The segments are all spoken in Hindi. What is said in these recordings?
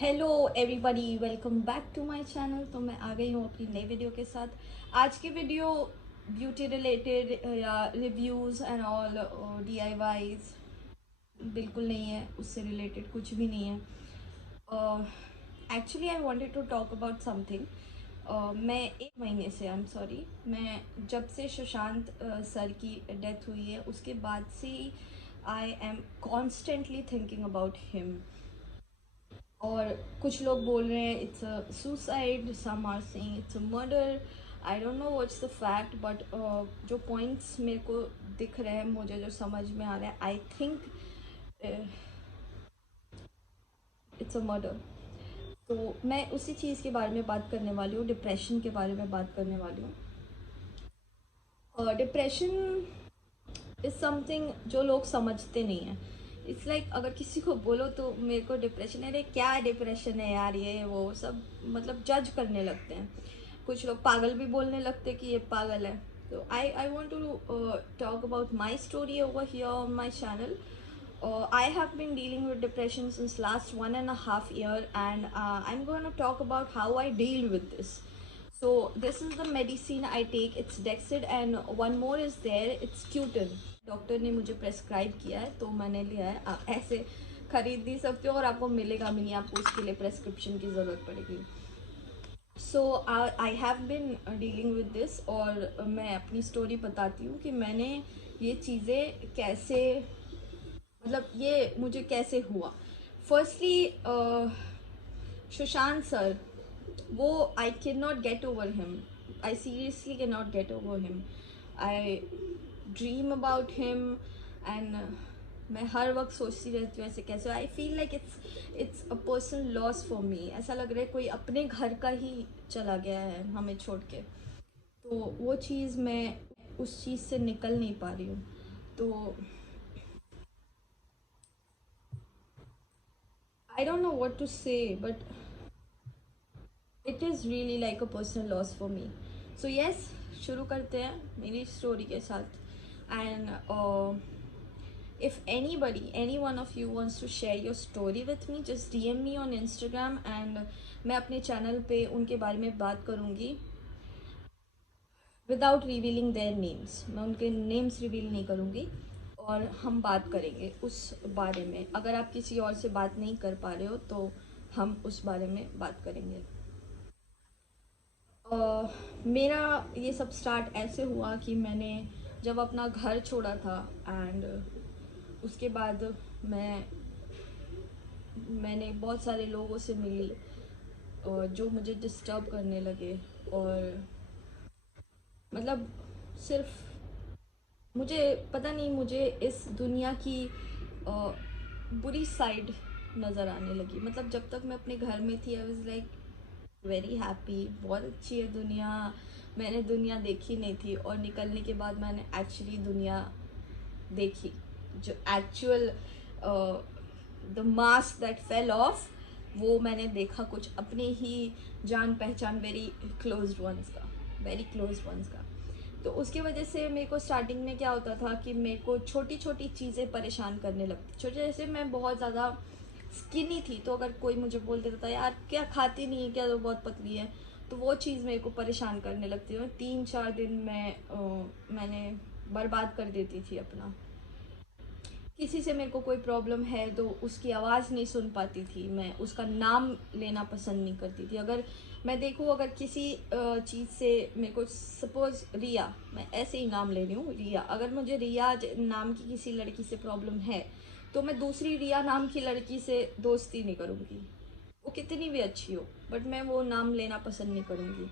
Hello everybody, welcome back to my channel. तो मैं आ गई हूँ अपनी नई वीडियो के साथ। आज की वीडियो ब्यूटी रिलेटेड या रिव्यूज़ एंड ऑल डीआईवाईज बिल्कुल नहीं है, उससे रिलेटेड कुछ भी नहीं है। Actually I wanted to talk about something. मैं एक महीने से, आई एम सॉरी, मैं जब से सुशांत सर की डेथ हुई है उसके बाद से I am constantly thinking about him. और कुछ लोग बोल रहे हैं it's a suicide, some are saying it's a murder. I don't know what's the fact, but जो पॉइंट्स मेरे को दिख रहे हैं, मुझे जो समझ में आ रहा है, I think it's a murder. तो मैं उसी चीज़ के बारे में बात करने वाली हूँ, डिप्रेशन के बारे में बात करने वाली हूँ। डिप्रेशन इज़ समथिंग जो लोग समझते नहीं हैं। इट्स लाइक अगर किसी को बोलो तो मेरे को डिप्रेशन है, अरे क्या डिप्रेशन है यार, ये वो सब मतलब जज करने लगते हैं। कुछ लोग पागल भी बोलने लगते हैं कि ये पागल है। तो I want to talk about my story over here on my channel. I have been dealing with depression since last 1.5 year, and I'm going to talk about how I deal with this. So this is the medicine I take. It's Dexid, and one more is there. It's Cutin. Doctor ने मुझे प्रेस्क्राइब किया है तो मैंने लिया है। आप ऐसे खरीद नहीं सकते हो और आपको मिलेगा भी नहीं, आपको उसके लिए प्रेस्क्रिप्शन की ज़रूरत पड़ेगी। So I have been dealing with this, और मैं अपनी स्टोरी बताती हूँ कि मैंने ये चीज़ें कैसे, मतलब ये मुझे कैसे हुआ। फर्स्टली सुशांत सर, वो I can not get over him. I seriously can not get over him. I dream about him, and मैं हर वक्त सोचती रहती हूँ ऐसे कैसे। I feel like it's a person loss for मी। ऐसा लग रहा है कोई अपने घर का ही चला गया है हमें छोड़ के। तो वो चीज़, मैं उस चीज़ से निकल नहीं पा रही हूँ। तो I don't know what to say, but it is really like a personal loss for me. So yes, शुरू करते हैं मेरी स्टोरी के साथ। And if anybody, any one of you wants to share your story with me, just DM me on Instagram, and मैं अपने चैनल पे उनके बारे में बात करूँगी विदाउट रिवीलिंग देयर नेम्स। मैं उनके नेम्स रिवील नहीं करूँगी, और हम बात करेंगे उस बारे में। अगर आप किसी और से बात नहीं कर पा रहे हो तो हम उस बारे में बात करेंगे। मेरा ये सब स्टार्ट ऐसे हुआ कि मैंने जब अपना घर छोड़ा था, एंड उसके बाद मैं मैंने बहुत सारे लोगों से मिली और जो मुझे डिस्टर्ब करने लगे। और मतलब सिर्फ मुझे पता नहीं, मुझे इस दुनिया की बुरी साइड नज़र आने लगी। मतलब जब तक मैं अपने घर में थी, I was like very happy, बहुत अच्छी है दुनिया, मैंने दुनिया देखी नहीं थी। और निकलने के बाद मैंने एक्चुअली दुनिया देखी, जो actual the mask that fell off, वो मैंने देखा कुछ अपने ही जान पहचान, वेरी क्लोज वंस का, वेरी क्लोज वंस का। तो उसकी वजह से मेरे को स्टार्टिंग में क्या होता था कि मेरे को छोटी छोटी चीज़ें परेशान करने लगती। छोटे, जैसे मैं बहुत ज़्यादा स्किनी थी, तो अगर कोई मुझे बोल देता था यार क्या खाती नहीं है क्या, तो बहुत पतली है, तो वो चीज़ मेरे को परेशान करने लगती है। 3-4 दिन मैंने बर्बाद कर देती थी अपना। किसी से मेरे को कोई प्रॉब्लम है तो उसकी आवाज़ नहीं सुन पाती थी, मैं उसका नाम लेना पसंद नहीं करती थी। अगर मैं देखूँ, अगर किसी चीज़ से मेरे को, सपोज़ रिया, मैं ऐसे ही नाम ले रही हूँ, रिया, अगर मुझे रिया नाम की किसी लड़की से प्रॉब्लम है, तो मैं दूसरी रिया नाम की लड़की से दोस्ती नहीं करूँगी, वो कितनी भी अच्छी हो, बट मैं वो नाम लेना पसंद नहीं करूँगी।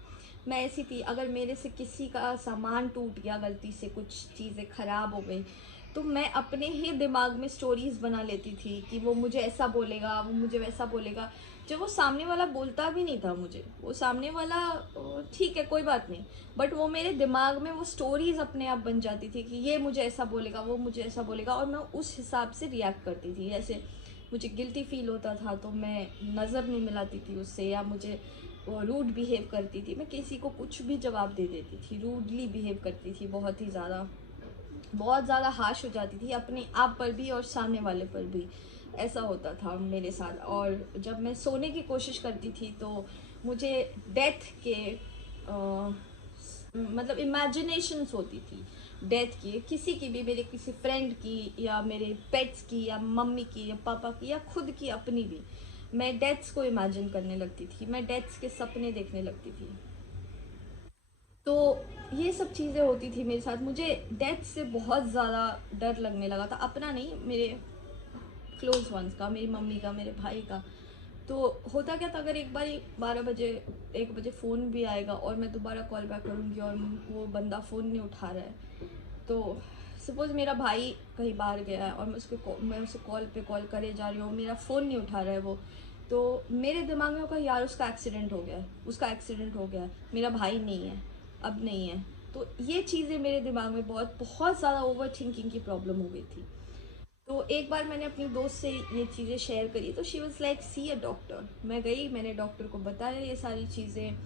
मैं ऐसी थी, अगर मेरे से किसी का सामान टूट गया, गलती से कुछ चीज़ें ख़राब हो गई, तो मैं अपने ही दिमाग में स्टोरीज बना लेती थी कि वो मुझे ऐसा बोलेगा, वो मुझे वैसा बोलेगा। जब वो सामने वाला बोलता भी नहीं था मुझे, वो सामने वाला ठीक है कोई बात नहीं, बट वो मेरे दिमाग में वो स्टोरीज अपने आप बन जाती थी कि ये मुझे ऐसा बोलेगा, वो मुझे ऐसा बोलेगा, और मैं उस हिसाब से रिएक्ट करती थी। जैसे मुझे गिल्टी फील होता था तो मैं नज़र नहीं मिलाती थी उससे, या मुझे रूड बिहेव करती थी, मैं किसी को कुछ भी जवाब दे देती थी, रूडली बिहेव करती थी, बहुत ही ज़्यादा हाश हो जाती थी अपने आप पर भी और सामने वाले पर भी। ऐसा होता था मेरे साथ। और जब मैं सोने की कोशिश करती थी तो मुझे डेथ के मतलब इमेजिनेशंस होती थी डेथ की, किसी की भी, मेरे किसी फ्रेंड की या मेरे पेट्स की या मम्मी की या पापा की या खुद की अपनी भी। मैं डेथ्स को इमेजिन करने लगती थी, मैं डेथ्स के सपने देखने लगती थी। तो ये सब चीज़ें होती थी मेरे साथ। मुझे डेथ से बहुत ज़्यादा डर लगने लगा था, अपना नहीं, मेरे क्लोज वंस का, मेरी मम्मी का, मेरे भाई का। तो होता क्या था, अगर एक बार 12 बजे 1 बजे फ़ोन भी आएगा और मैं दोबारा कॉल बैक करूँगी और वो बंदा फ़ोन नहीं उठा रहा है, तो सपोज़ मेरा भाई कहीं बाहर गया है और मैं उसे कॉल पे कॉल करे जा रही हूँ, मेरा फ़ोन नहीं उठा रहा है वो, तो मेरे दिमाग में होगा यार उसका एक्सीडेंट हो गया है, उसका एक्सीडेंट हो गया है, मेरा भाई नहीं है, अब नहीं है। तो ये चीज़ें मेरे दिमाग में बहुत बहुत ज़्यादा ओवर थिंकिंग की प्रॉब्लम हो गई थी। तो एक बार मैंने अपनी दोस्त से ये चीज़ें शेयर करी तो she was like see a doctor. मैं गई, मैंने डॉक्टर को बताया ये सारी चीज़ें,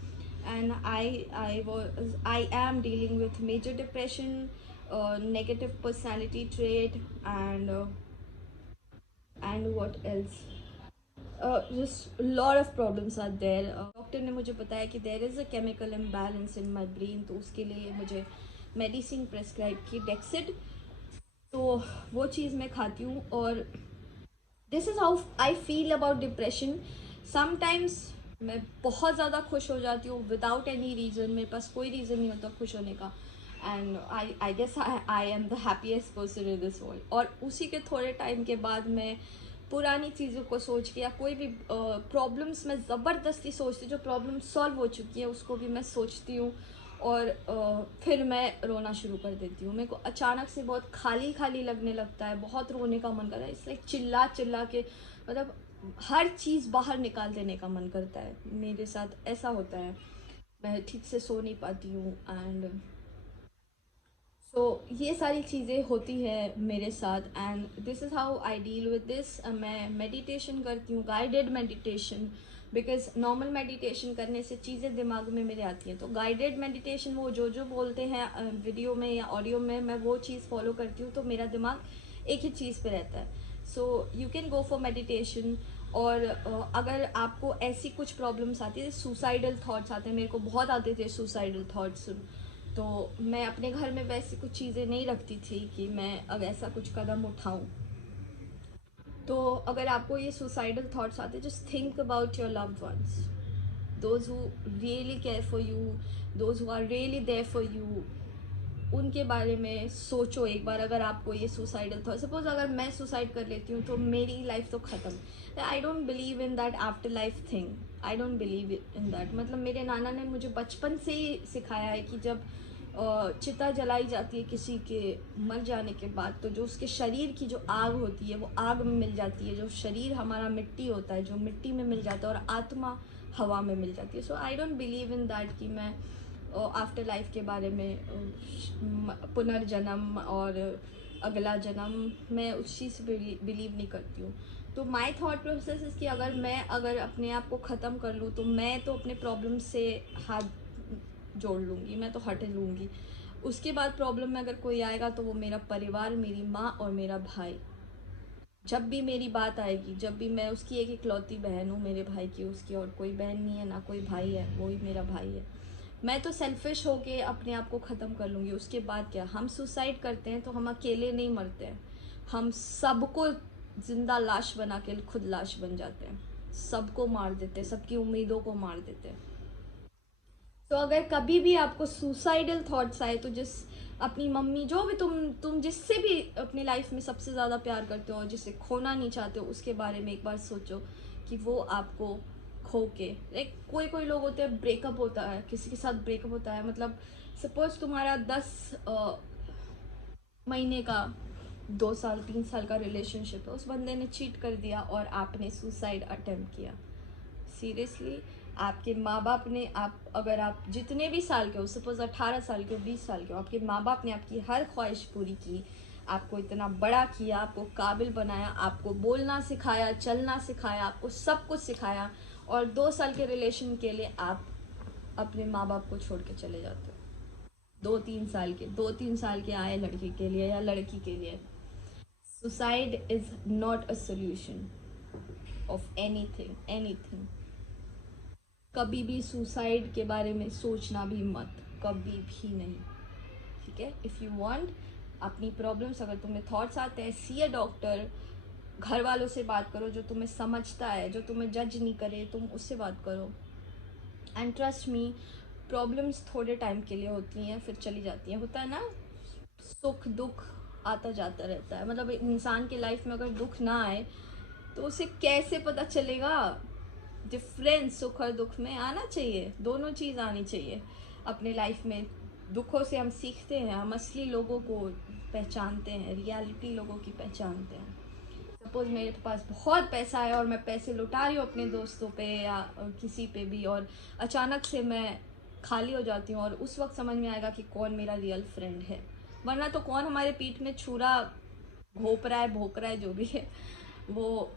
and I am dealing with major depression, negative personality trait, and what else, just lot of problems are there। Doctor ने मुझे बताया कि there is a chemical imbalance in my brain, तो उसके लिए मुझे मेडिसिन प्रेस्क्राइब की, डेक्सिड। तो वो चीज़ मैं खाती हूँ और this is how I feel about depression. Sometimes मैं बहुत ज़्यादा खुश हो जाती हूँ विदाउट एनी रीज़न, मेरे पास कोई रीज़न नहीं होता खुश होने का, and I guess I am the happiest person in this world. और उसी के थोड़े टाइम के बाद मैं पुरानी चीज़ों को सोच के या कोई भी प्रॉब्लम्स मैं ज़बरदस्ती सोचती हूँ, जो प्रॉब्लम सॉल्व हो चुकी है उसको भी मैं सोचती हूँ और फिर मैं रोना शुरू कर देती हूँ। मेरे को अचानक से बहुत खाली खाली लगने लगता है, बहुत रोने का मन करता है, इसलिए चिल्ला चिल्ला के मतलब हर चीज़ बाहर निकाल देने का मन करता है। मेरे साथ ऐसा होता है, मैं ठीक से सो नहीं पाती हूँ, एंड सो ये सारी चीज़ें होती है मेरे साथ, and this is how I deal with this. मैं मेडिटेशन करती हूँ, guided meditation, because normal meditation करने से चीज़ें दिमाग में मेरे आती हैं। तो गाइडेड मेडिटेशन वो जो बोलते हैं वीडियो में या ऑडियो में, मैं वो चीज़ फॉलो करती हूँ, तो मेरा दिमाग एक ही चीज़ पे रहता है। So you can go for meditation. और अगर आपको ऐसी कुछ प्रॉब्लम्स आती है, सुसाइडल थाट्स आते हैं, मेरे को बहुत आते थे सुसाइडल थाट्स, तो मैं अपने घर में वैसी कुछ चीज़ें नहीं रखती थी कि मैं अब ऐसा कुछ कदम उठाऊं। तो अगर आपको ये सुसाइडल थॉट्स आते, just think about your loved ones, those who really care for you, those who are really there for you, उनके बारे में सोचो एक बार। अगर आपको ये सुसाइडल थॉट, सपोज अगर मैं सुसाइड कर लेती हूँ तो मेरी लाइफ तो ख़त्म। आई don't believe in that after life thing, I don't believe in that. मतलब मेरे नाना ने मुझे बचपन से ही सिखाया है कि जब चिता जलाई जाती है किसी के मर जाने के बाद, तो जो उसके शरीर की जो आग होती है वो आग में मिल जाती है, जो शरीर हमारा मिट्टी होता है जो मिट्टी में मिल जाता है, और आत्मा हवा में मिल जाती है। So I don't believe in that कि मैं आफ्टर लाइफ के बारे में, पुनर्जन्म और अगला जन्म, मैं उस चीज़ से बिलीव नहीं करती हूँ। तो माई थॉट प्रोसेस कि अगर अपने आप को ख़त्म कर लूँ तो मैं तो अपने प्रॉब्लम से हाथ जोड़ लूँगी, मैं तो हट लूँगी। उसके बाद प्रॉब्लम में अगर कोई आएगा तो वो मेरा परिवार, मेरी माँ और मेरा भाई। जब भी मेरी बात आएगी, जब भी मैं उसकी एक इकलौती बहन हूँ मेरे भाई की, उसकी और कोई बहन नहीं है ना कोई भाई है, वो ही मेरा भाई है। मैं तो सेल्फिश होके अपने आप को ख़त्म कर लूँगी। उसके बाद क्या, हम सुसाइड करते हैं तो हम अकेले नहीं मरते हैं, हम सबको जिंदा लाश बना के खुद लाश बन जाते हैं, सबको मार देते हैं, सबकी उम्मीदों को मार देते हैं। तो अगर कभी भी आपको सुसाइडल थॉट्स आए तो जिस अपनी मम्मी, जो भी तुम जिससे भी अपनी लाइफ में सबसे ज़्यादा प्यार करते हो और जिसे खोना नहीं चाहते हो, उसके बारे में एक बार सोचो कि वो आपको खो के, लाइक कोई कोई लोग होते हैं, ब्रेकअप होता है, किसी के साथ ब्रेकअप होता है, मतलब सपोज तुम्हारा 10 महीने का, 2 साल 3 साल का रिलेशनशिप है, उस बंदे ने चीट कर दिया और आपने सुसाइड अटेम्प्ट किया। सीरियसली, आपके माँ बाप ने, आप अगर आप जितने भी साल के हो, सपोज 18 साल के हो, 20 साल के हो, आपके माँ बाप ने आपकी हर ख्वाहिश पूरी की, आपको इतना बड़ा किया, आपको काबिल बनाया, आपको बोलना सिखाया, चलना सिखाया, आपको सब कुछ सिखाया, और 2 साल के रिलेशन के लिए आप अपने माँ बाप को छोड़ के चले जाते हो। 2-3 साल के आए लड़के के लिए या लड़की के लिए। Suicide is not a solution of anything. कभी भी सुसाइड के बारे में सोचना भी मत, कभी भी नहीं, ठीक है। इफ़ यू वांट अपनी प्रॉब्लम्स, अगर तुम्हें थॉट्स आते हैं, सी अ डॉक्टर। घर वालों से बात करो जो तुम्हें समझता है, जो तुम्हें जज नहीं करे, तुम उससे बात करो। एंड ट्रस्ट मी, प्रॉब्लम्स थोड़े टाइम के लिए होती हैं, फिर चली जाती हैं। होता है ना, सुख दुख आता जाता रहता है। मतलब इंसान की लाइफ में अगर दुख ना आए तो उसे कैसे पता चलेगा डिफरेंस। सुख और दुख में आना चाहिए, दोनों चीज़ आनी चाहिए अपने लाइफ में। दुखों से हम सीखते हैं, हम असली लोगों को पहचानते हैं, रियलिटी लोगों की पहचानते हैं। सपोज मेरे पास बहुत पैसा है और मैं पैसे लुटा रही हूँ अपने दोस्तों पे या किसी पे भी, और अचानक से मैं खाली हो जाती हूँ, और उस वक्त समझ में आएगा कि कौन मेरा रियल फ्रेंड है। वरना तो कौन हमारे पीठ में छुरा घोप रहा है, भोंक रहा है, जो भी है वो,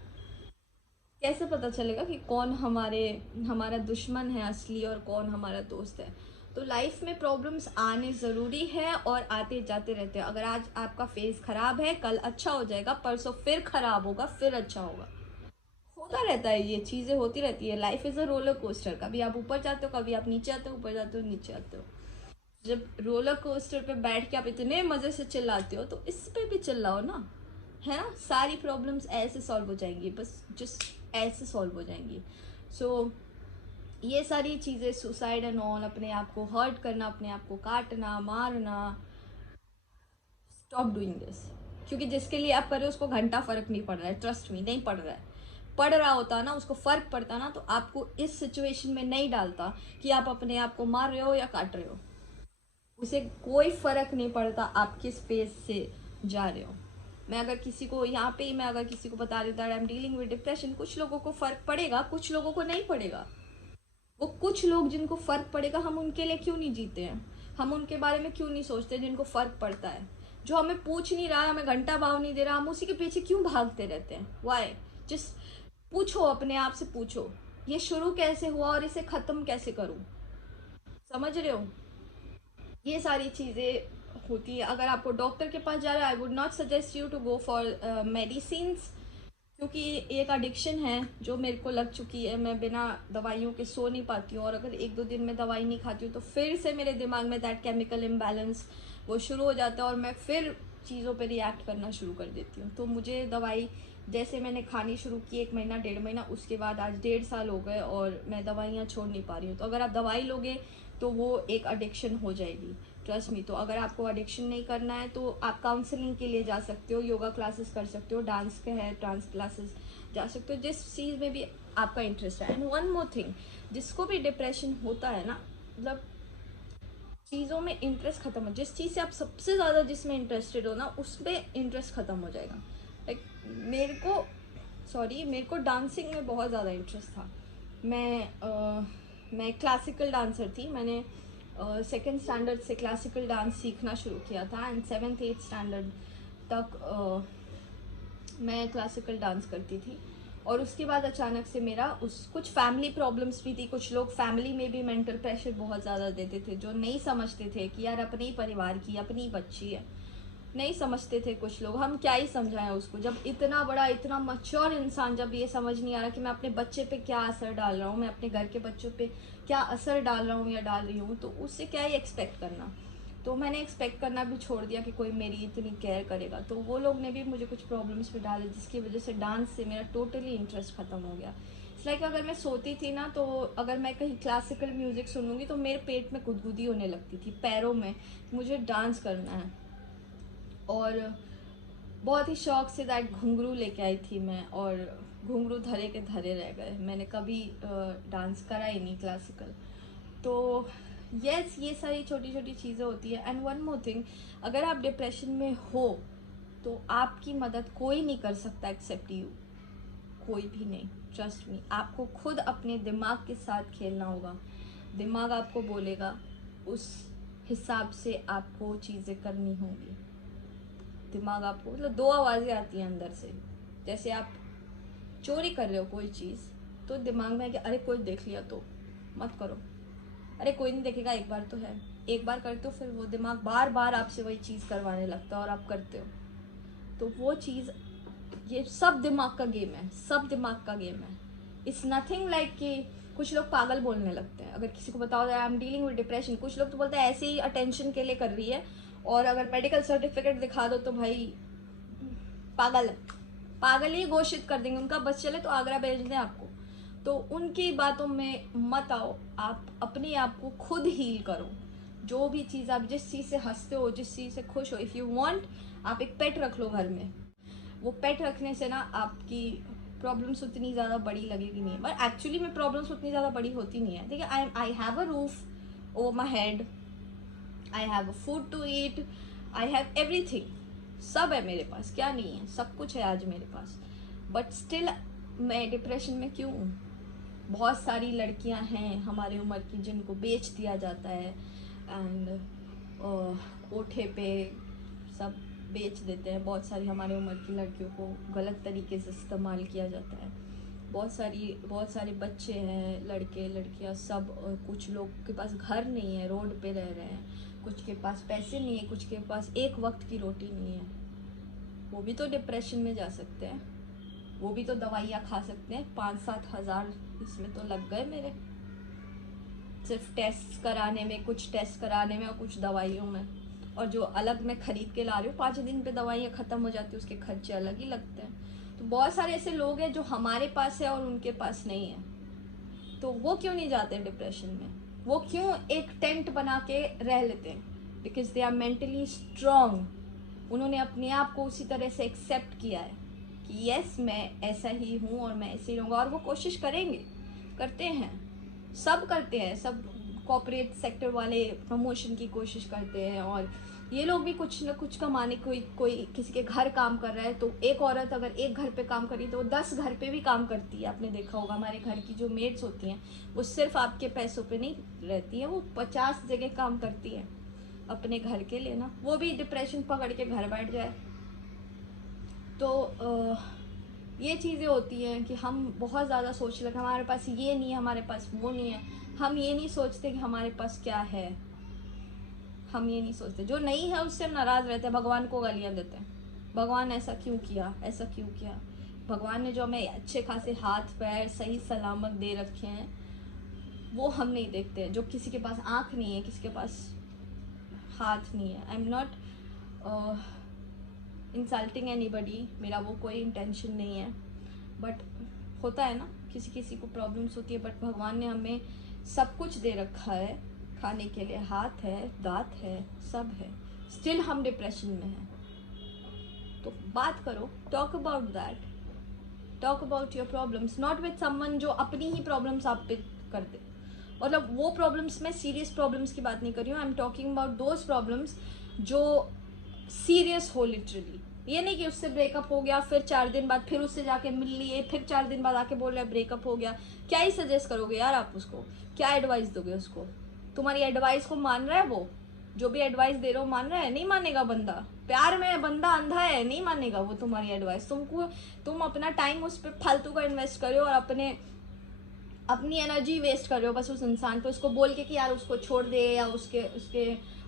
कैसे पता चलेगा कि कौन हमारा दुश्मन है असली और कौन हमारा दोस्त है। तो लाइफ में प्रॉब्लम्स आने ज़रूरी है और आते जाते रहते हैं। अगर आज आपका फेज खराब है, कल अच्छा हो जाएगा, परसों फिर खराब होगा, फिर अच्छा होगा। होता रहता है, ये चीज़ें होती रहती है। Life is a roller coaster, कभी आप ऊपर जाते हो, कभी आप नीचे आते हो, ऊपर जाते हो, नीचे आते हो। जब रोलर कोस्टर पे बैठ के आप इतने मज़े से चिल्लाते हो तो इस पे भी चिल्लाओ ना, है ना। सारी प्रॉब्लम्स ऐसे सॉल्व हो जाएंगी, बस जस्ट ऐसे सॉल्व हो जाएंगी। सो ये सारी चीज़ें, सुसाइड एंड ऑल, अपने आप को हर्ट करना, अपने आप को काटना, मारना, स्टॉप डूइंग दिस। क्योंकि जिसके लिए आप कर रहे हो उसको घंटा फर्क नहीं पड़ रहा है, ट्रस्ट मी, नहीं पड़ रहा है। पड़ रहा होता ना, उसको फर्क पड़ता ना, तो आपको इस सिचुएशन में नहीं डालता कि आप अपने आप को मार रहे हो या काट रहे हो। उसे कोई फर्क नहीं पड़ता आप किस फेज से जा रहे हो। मैं अगर किसी को यहाँ पे ही मैं अगर किसी को बता देता आई एम डीलिंग विद डिप्रेशन, कुछ लोगों को फर्क पड़ेगा, कुछ लोगों को नहीं पड़ेगा। वो कुछ लोग जिनको फर्क पड़ेगा, हम उनके लिए क्यों नहीं जीते हैं, हम उनके बारे में क्यों नहीं सोचते जिनको फर्क पड़ता है। जो हमें पूछ नहीं रहा, हमें घंटा भाव नहीं दे रहा, हम उसी के पीछे क्यों भागते रहते हैं। वाई? जिस पूछो, अपने आप से पूछो, ये शुरू कैसे हुआ और इसे खत्म कैसे करूं। समझ रहे हो? ये सारी चीज़ें होती है। अगर आपको डॉक्टर के पास जा रहे हो, I would not suggest you to go for medicines, क्योंकि एक एडिक्शन है जो मेरे को लग चुकी है। मैं बिना दवाइयों के सो नहीं पाती हूँ, और अगर एक दो दिन में दवाई नहीं खाती हूँ तो फिर से मेरे दिमाग में दैट केमिकल इम्बैलेंस वो शुरू हो जाता है, और मैं फिर चीज़ों पे रिएक्ट करना शुरू कर देती हूँ। तो मुझे दवाई जैसे मैंने खानी शुरू की 1 महीना 1.5 महीना, उसके बाद आज 1.5 साल हो गए और मैं दवाइयाँ छोड़ नहीं पा रही हूँ। तो अगर आप दवाई लोगे तो वो एक एडिक्शन हो जाएगी, ट्रस्ट मी। तो अगर आपको एडिक्शन नहीं करना है तो आप काउंसलिंग के लिए जा सकते हो, योगा क्लासेस कर सकते हो, डांस के है डांस क्लासेस जा सकते हो, जिस चीज़ में भी आपका इंटरेस्ट है। एंड वन मोर थिंग, जिसको भी डिप्रेशन होता है ना, मतलब चीज़ों में इंटरेस्ट खत्म हो, जिस चीज़ से आप सबसे ज़्यादा जिसमें इंटरेस्टेड हो ना, उसमें इंटरेस्ट खत्म हो जाएगा। लाइक मेरे को, सॉरी, मेरे को डांसिंग में बहुत ज़्यादा इंटरेस्ट था। मैं क्लासिकल डांसर थी। मैंने सेकेंड स्टैंडर्ड से क्लासिकल डांस सीखना शुरू किया था, एंड 7th 8th स्टैंडर्ड तक मैं क्लासिकल डांस करती थी। और उसके बाद अचानक से मेरा उस कुछ फैमिली प्रॉब्लम्स भी थी। कुछ लोग फैमिली में भी मेंटल प्रेशर बहुत ज़्यादा देते थे, जो नहीं समझते थे कि यार अपने ही परिवार की अपनी बच्ची है। नहीं समझते थे कुछ लोग, हम क्या ही समझाएं उसको। जब इतना बड़ा इतना मच्योर इंसान जब ये समझ नहीं आ रहा कि मैं अपने बच्चे पे क्या असर डाल रहा हूँ, मैं अपने घर के बच्चों पे क्या असर डाल रहा हूँ या डाल रही हूँ, तो उससे क्या ही एक्सपेक्ट करना। तो मैंने एक्सपेक्ट करना भी छोड़ दिया कि कोई मेरी इतनी केयर करेगा। तो वो लोग ने भी मुझे कुछ प्रॉब्लम्स में डाले, जिसकी वजह से डांस से मेरा टोटली इंटरेस्ट ख़त्म हो गया। इट्स लाइक अगर मैं सोती थी ना, तो अगर मैं कहीं क्लासिकल म्यूज़िक सुनूंगी तो मेरे पेट में गुदगुदी होने लगती थी, पैरों में, मुझे डांस करना है। और बहुत ही शौक से दैट घुंघरू लेके आई थी मैं, और घुंघरू धरे के धरे रह गए। मैंने कभी डांस करा ही नहीं क्लासिकल। तो यस, ये सारी छोटी छोटी चीज़ें होती है। एंड वन मोर थिंग, अगर आप डिप्रेशन में हो तो आपकी मदद कोई नहीं कर सकता एक्सेप्ट यू, कोई भी नहीं। ट्रस्ट मी, आपको खुद अपने दिमाग के साथ खेलना होगा। दिमाग आपको बोलेगा, उस हिसाब से आपको चीज़ें करनी होंगी। दिमाग आपको, मतलब दो आवाज़ें आती हैं अंदर से। जैसे आप चोरी कर रहे हो कोई चीज़, तो दिमाग में है कि अरे कोई देख लिया तो मत करो, अरे कोई नहीं देखेगा, एक बार तो है। एक बार करते हो, फिर वो दिमाग बार बार आपसे वही चीज़ करवाने लगता है और आप करते हो। तो वो चीज़, ये सब दिमाग का गेम है, सब दिमाग का गेम है। इट्स नथिंग लाइक कि कुछ लोग पागल बोलने लगते हैं अगर किसी को बताओ आई एम डीलिंग विद डिप्रेशन। कुछ लोग तो बोलते हैं ऐसे ही अटेंशन के लिए कर रही है, और अगर मेडिकल सर्टिफिकेट दिखा दो तो भाई पागल है, पागल ही घोषित कर देंगे। उनका बस चले तो आगरा भेज दें आपको। तो उनकी बातों में मत आओ, आप अपने आप को खुद हील करो। जो भी चीज़ आप जिस चीज़ से हंसते हो, जिस चीज़ से खुश हो, इफ़ यू वांट, आप एक पेट रख लो घर में। वो पेट रखने से ना आपकी प्रॉब्लम्स उतनी ज़्यादा बड़ी लगेगी नहीं, बट एक्चुअली में प्रॉब्लम्स उतनी ज़्यादा बड़ी होती नहीं है। देखिए, I have a roof over my head, I have a food to eat, I have everything, सब है मेरे पास, क्या नहीं है, सब कुछ है आज मेरे पास। बट स्टिल मैं डिप्रेशन में क्यों हूँ? बहुत सारी लड़कियां हैं हमारे उम्र की जिनको बेच दिया जाता है, एंड ओठे पे सब बेच देते हैं। बहुत सारी हमारे उम्र की लड़कियों को गलत तरीके से इस्तेमाल किया जाता है। बहुत सारे बच्चे हैं, लड़के लड़कियां सब, कुछ लोग के पास घर नहीं है, रोड पे रह रहे हैं, कुछ के पास पैसे नहीं है, कुछ के पास एक वक्त की रोटी नहीं है। वो भी तो डिप्रेशन में जा सकते हैं, वो भी तो दवाइयाँ खा सकते हैं। 5-7 हज़ार इसमें तो लग गए मेरे, सिर्फ टेस्ट कराने में, कुछ टेस्ट कराने में और कुछ दवाइयों में। और जो अलग मैं खरीद के ला रही हूँ, 5 दिन पे दवाइयाँ ख़त्म हो जाती है, उसके खर्चे अलग ही लगते हैं। तो बहुत सारे ऐसे लोग हैं जो हमारे पास है और उनके पास नहीं है, तो वो क्यों नहीं जाते डिप्रेशन में? वो क्यों एक टेंट बना के रह लेते हैं? Because they are mentally strong. उन्होंने अपने आप को उसी तरह से एक्सेप्ट किया है कि यस, मैं ऐसा ही हूँ और मैं ऐसे ही रहूँगा। और वो कोशिश करेंगे, करते हैं, सब करते हैं, सब कॉर्पोरेट सेक्टर वाले प्रमोशन की कोशिश करते हैं, और ये लोग भी कुछ न कुछ कमाने, कोई किसी के घर काम कर रहा है, तो एक औरत अगर एक घर पे काम करी तो वो 10 घर पे भी काम करती है। आपने देखा होगा हमारे घर की जो मेड्स होती हैं, वो सिर्फ आपके पैसों पे नहीं रहती हैं, वो 50 जगह काम करती है अपने घर के लिए ना। वो भी डिप्रेशन पकड़ के घर बैठ जाए। तो ये चीज़ें होती हैं कि हम बहुत ज़्यादा सोच रहे, हमारे पास ये नहीं है, हमारे पास वो नहीं है। हम ये नहीं सोचते कि हमारे पास क्या है, हम ये नहीं सोचते। जो नहीं है उससे हम नाराज़ रहते हैं, भगवान को गालियाँ देते हैं, भगवान ऐसा क्यों किया, ऐसा क्यों किया। भगवान ने जो हमें अच्छे खासे हाथ पैर सही सलामत दे रखे हैं, वो हम नहीं देखते। जो किसी के पास आँख नहीं है, किसी के पास हाथ नहीं है, I am not insulting anybody, मेरा वो कोई इंटेंशन नहीं है, बट होता है ना, किसी किसी को प्रॉब्लम्स होती है। बट भगवान ने हमें सब कुछ दे रखा है, खाने के लिए हाथ है, दांत है, सब है, स्टिल हम डिप्रेशन में हैं। तो बात करो, talk about that, talk about your problems, not with someone जो अपनी ही प्रॉब्लम्स आप पे कर दे। मतलब वो प्रॉब्लम्स, मैं सीरियस प्रॉब्लम्स की बात नहीं कर रही हूँ, I am talking about those problems जो सीरियस हो लिटरली। ये नहीं कि उससे ब्रेकअप हो गया, फिर 4 दिन बाद फिर उससे जाके मिल लिए, फिर 4 दिन बाद आके बोल रहा है ब्रेकअप हो गया। क्या ही सजेस्ट करोगे यार आप उसको, क्या एडवाइस दोगे उसको? तुम्हारी एडवाइस को मान रहा है वो? जो भी एडवाइस दे रहे हो मान रहा है? नहीं मानेगा बंदा, प्यार में बंदा अंधा है, नहीं मानेगा वो तुम्हारी एडवाइस। तुम अपना टाइम उस पर फालतू का इन्वेस्ट करो और अपनी एनर्जी वेस्ट कर रहे हो बस उस इंसान पे, उसको बोल के कि यार उसको छोड़ दे, या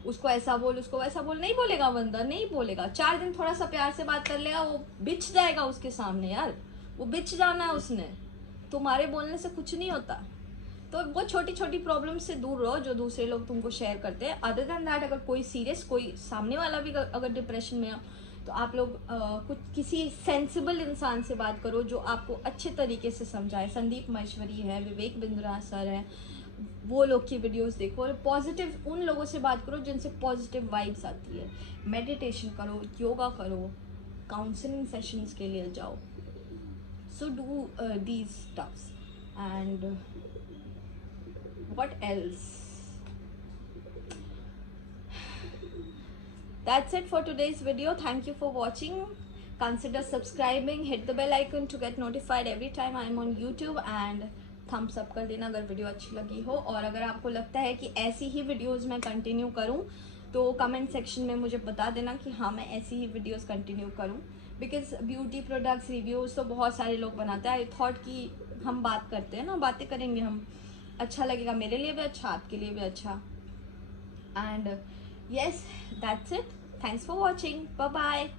उसको ऐसा बोल, उसको वैसा बोल। नहीं बोलेगा बंदा, नहीं बोलेगा। 4 दिन थोड़ा सा प्यार से बात कर लेगा, वो बिछ जाएगा उसके सामने। यार वो बिछ जाना है उसने, तुम्हारे बोलने से कुछ नहीं होता। तो वो छोटी छोटी प्रॉब्लम से दूर रहो जो दूसरे लोग तुमको शेयर करते हैं। अदर देन दैट, अगर कोई सीरियस, कोई सामने वाला भी अगर डिप्रेशन में हो, तो आप लोग कुछ किसी सेंसिबल इंसान से बात करो जो आपको अच्छे तरीके से समझाए। संदीप महेश्वरी है, विवेक बिंद्रा सर है, वो लोग की वीडियोस देखो, और पॉजिटिव उन लोगों से बात करो जिनसे पॉजिटिव वाइब्स आती है। मेडिटेशन करो, योगा करो, काउंसलिंग सेशंस के लिए जाओ। So do these stuffs and what else? That's it for today's video. Thank you for watching. Consider subscribing, hit the bell icon to get notified every time I am on YouTube, and thumbs up कर देना अगर वीडियो अच्छी लगी हो। और अगर आपको लगता है कि ऐसी ही वीडियोस मैं कंटिन्यू करूं, तो कमेंट सेक्शन में मुझे बता देना कि हाँ, मैं ऐसी ही वीडियोस कंटिन्यू करूं। बिकॉज ब्यूटी प्रोडक्ट्स रिव्यूज़ तो बहुत सारे लोग बनाते हैं। आई थॉट कि हम बात करते हैं ना, बातें करेंगे हम, अच्छा लगेगा, मेरे लिए भी अच्छा, आपके लिए भी अच्छा। And yes, that's it. Thanks for watching, bye bye.